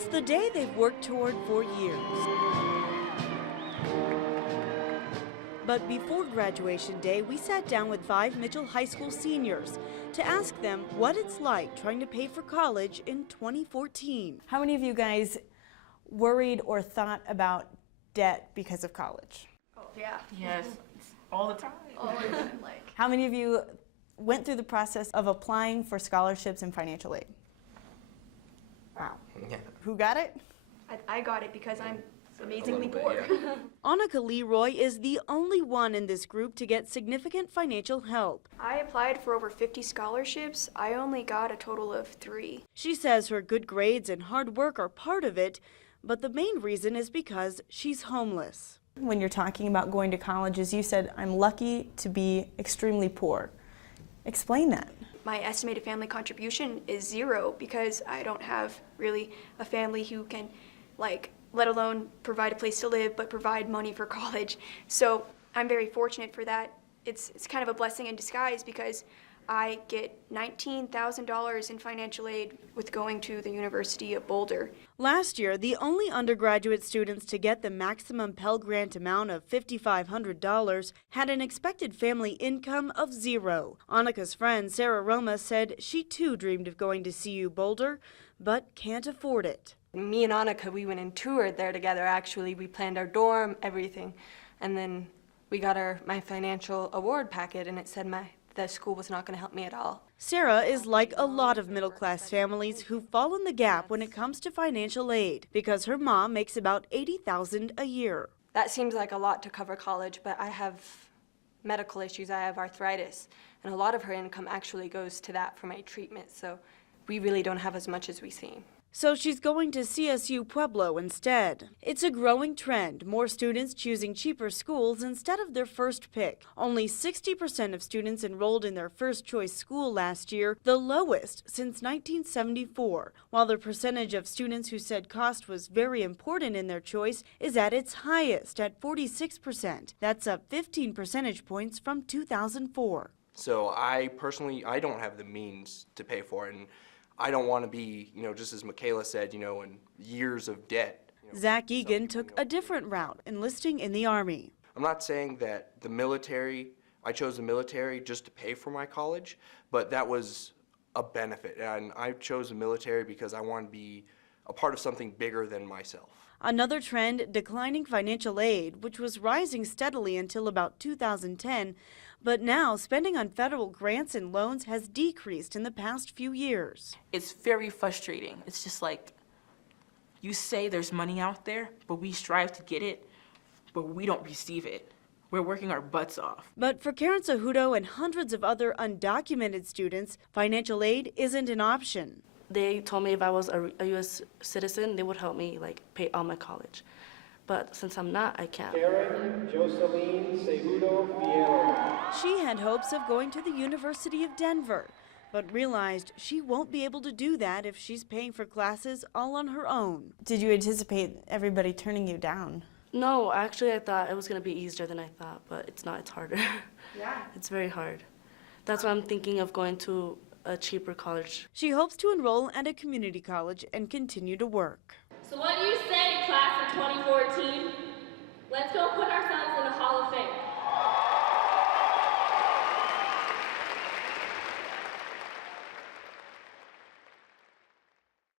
It's the day they've worked toward for years. But before graduation day, we sat down with 5 Mitchell High School seniors to ask them what it's like trying to pay for college in 2014. How many of you guys worried or thought about debt because of college? Oh, yeah. Yes, all the time. All the time, How many of you went through the process of applying for scholarships and financial aid? Wow. Yeah. Who got it? I got it because I'm amazingly poor. Annika Leroy is the only one in this group to get significant financial help. I applied for over 50 scholarships. I only got a total of 3. She says her good grades and hard work are part of it, but the main reason is because she's homeless. When you're talking about going to college, as you said, I'm lucky to be extremely poor. Explain that. My estimated family contribution is 0 because I don't have really a family who can, let alone provide a place to live, but provide money for college. So I'm very fortunate for that. It's kind of a blessing in disguise because I get $19,000 in financial aid with going to the University of Boulder. Last year, the only undergraduate students to get the maximum Pell Grant amount of $5,500 had an expected family income of 0. Annika's friend, Sarah Roma, said she too dreamed of going to CU Boulder, but can't afford it. Me and Annika, we went and toured there together, actually. We planned our dorm, everything. And then we got my financial award packet, and it said the school was not going to help me at all. Sarah is like a lot of middle-class families who fall in the gap when it comes to financial aid because her mom makes about $80,000 a year. That seems like a lot to cover college, but I have medical issues. I have arthritis, and a lot of her income actually goes to that for my treatment, so we really don't have as much as we seem. So she's going to CSU Pueblo instead. It's a growing trend, more students choosing cheaper schools instead of their first pick. Only 60% of students enrolled in their first choice school last year, the lowest since 1974, while the percentage of students who said cost was very important in their choice is at its highest at 46%. That's up 15 percentage points from 2004. So I don't have the means to pay for it, and I don't want to be, just as Michaela said, in years of debt. Zach Egan took a different route, enlisting in the Army. I'm not saying that I chose the military just to pay for my college, but that was a benefit. And I chose the military because I want to be a part of something bigger than myself. Another trend, declining financial aid, which was rising steadily until about 2010, but now spending on federal grants and loans has decreased in the past few years. It's very frustrating. It's just like, you say there's money out there, but we strive to get it, but we don't receive it. We're working our butts off. But for Karen Cejudo and hundreds of other undocumented students, financial aid isn't an option. They told me if I was a U.S. citizen, they would help me pay all my college. But since I'm not, I can't. Karen Jocelyn Cejudo Fiero. She had hopes of going to the University of Denver, but realized she won't be able to do that if she's paying for classes all on her own. Did you anticipate everybody turning you down? No, actually I thought it was going to be easier than I thought, but it's not. It's harder. Yeah. It's very hard. That's why I'm thinking of going to a cheaper college. She hopes to enroll at a community college and continue to work. So what do you say, class of 2014? Let's go put ourselves